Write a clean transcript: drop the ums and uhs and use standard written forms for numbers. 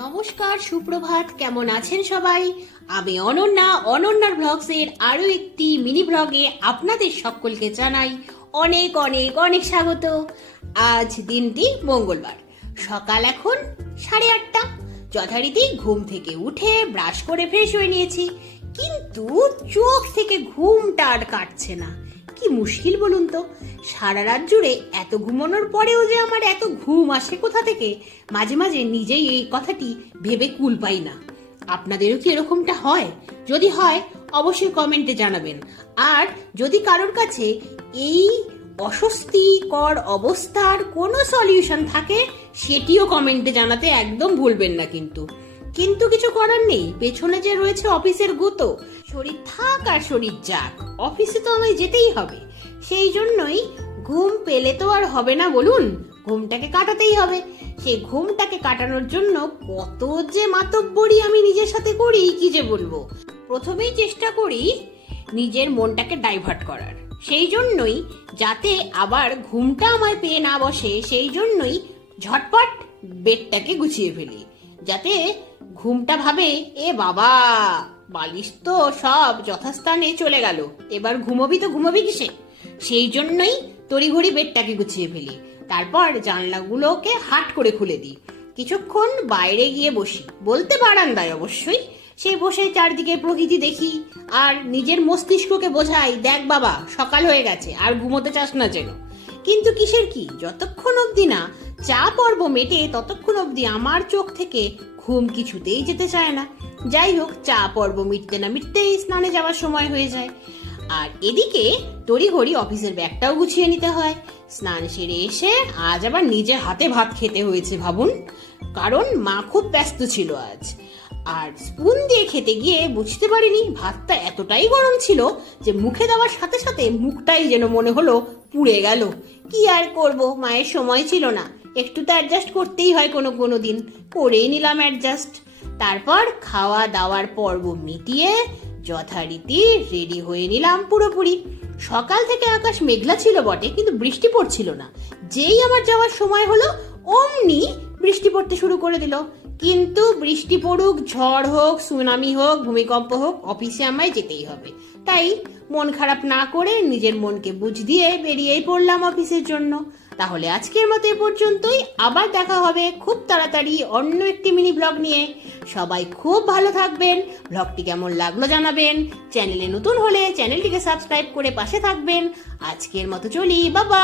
নমস্কার, সুপ্রভাত। কেমন আছেন সবাই? আমি অনন্যার ব্লগস এর আরো একটি মিনি ব্লগে আপনাদের সকলকে জানাই অনেক অনেক অনেক স্বাগত। আজ দিনটি মঙ্গলবার, সকাল এখন 8:30। যথারীতি ঘুম থেকে উঠে ব্রাশ করে ফ্রেশ হয়ে নিয়েছি, কিন্তু চোখ থেকে ঘুমটা আর কাটছে না। কি মুশকিল বলুন তো, সারা রাত জুড়ে এত ঘুমানোর পরেও যে আমার এত ঘুম আসে কোথা থেকে, মাঝে মাঝে নিজেই এই কথাটি ভেবে কুল পাই না। আপনাদেরও কি এরকমটা হয়? যদি হয় অবশ্যই কমেন্টে জানাবেন। আর যদি কারোর কাছে এই অস্বস্তিকর অবস্থার কোনো সলিউশন থাকে, সেটিও কমেন্টে জানাতে একদম ভুলবেন না। কিন্তু কিছু করার নেই, পেছনে যে রয়েছে অফিসের গুতো। শরীর থাক আর শরীর যাক, অফিসে তো আমায় যেতেই হবে। সেই জন্যই ঘুম পেলে তো আর হবে না বলুন, ঘুমটাকে কাটাতেই হবে। সেই ঘুমটাকে কাটানোর জন্য কত যে মাতব্বরি আমি নিজের সাথে করি, কি যে বলবো। প্রথমেই চেষ্টা করি নিজের মনটাকে ডাইভার্ট করার, সেই জন্যই যাতে আবার ঘুমটা আমায় পেয়ে না বসে, সেই জন্যই ঝটপট বেডটাকে গুছিয়ে ফেলি, যাতে ঘুমটা ভাবে এ বাবা, বালিশ তো সব যথাস্থানে চলে গেল, এবার ঘুমোবি কিসে। সেই জন্যই তড়িঘড়ি বেডটাকে গুছিয়ে ফেলি। তারপর জানলাগুলোকে হাট করে খুলে দিই, কিছুক্ষণ বাইরে গিয়ে বসি, বলতে বারান্দায় অবশ্যই। সেই বসে চারদিকে প্রকৃতি দেখি আর নিজের মস্তিষ্ককে বোঝাই, দেখ বাবা সকাল হয়ে গেছে, আর ঘুমোতে চাস না যেন। কিন্তু কিসের কি, যতক্ষণ অবধি না চা পর্ব মেটে ততক্ষণ অবধি আমার চোখ থেকে ঘুম কিছুতেই যেতে চায় না। যাই হোক, চা পর্ব মিটতে না মিটতেই স্নানে যাওয়ার সময় হয়ে যায়। আর এদিকে তড়িঘড়ি অফিসের ব্যাগটাও গুছিয়ে নিতে হয়। স্নান সেরে এসে আজ আবার নিজের হাতে ভাত খেতে হয়েছে ভাবুন, কারণ মা খুব ব্যস্ত ছিল আজ। আর স্পুন দিয়ে খেতে গিয়ে বুঝতে পারিনি ভাতটা এতটাই গরম ছিল যে মুখে দেওয়ার সাথে সাথে মুখটাই যেন মনে হলো পুড়ে গেল। কি আর করব, মায়ের সময় ছিল না, একটু তো অ্যাডজাস্ট করতেই হয়, কোনো দিন করেই নিলাম অ্যাডজাস্ট। তারপর খাওয়া দাওয়ার পর্ব মিটিয়ে যথারীতি রেডি হয়ে নিলাম পুরোপুরি। সকাল থেকে আকাশ মেঘলা ছিল বটে, কিন্তু বৃষ্টি পড়ছিল না। যেই আমার যাওয়ার সময় হলো অমনি বৃষ্টি পড়তে শুরু করে দিল। কিন্তু বৃষ্টি পড়ুক, ঝড় হোক, সুনামি হোক, ভূমিকম্প হোক, অফিসে আমায় যেতেই হবে। তাই মন খারাপ না করে নিজের মনকে বুঝ দিয়ে বেরিয়েই পড়লাম অফিসের জন্য। তাহলে আজকের মতো এ পর্যন্তই, আবার দেখা হবে খুব তাড়াতাড়ি অন্য একটি মিনি ব্লগ নিয়ে। সবাই খুব ভালো থাকবেন, ব্লগটি কেমন লাগলো জানাবেন, চ্যানেলে নতুন হলে চ্যানেলটিকে সাবস্ক্রাইব করে পাশে থাকবেন। আজকের মতো চলি, বাবা।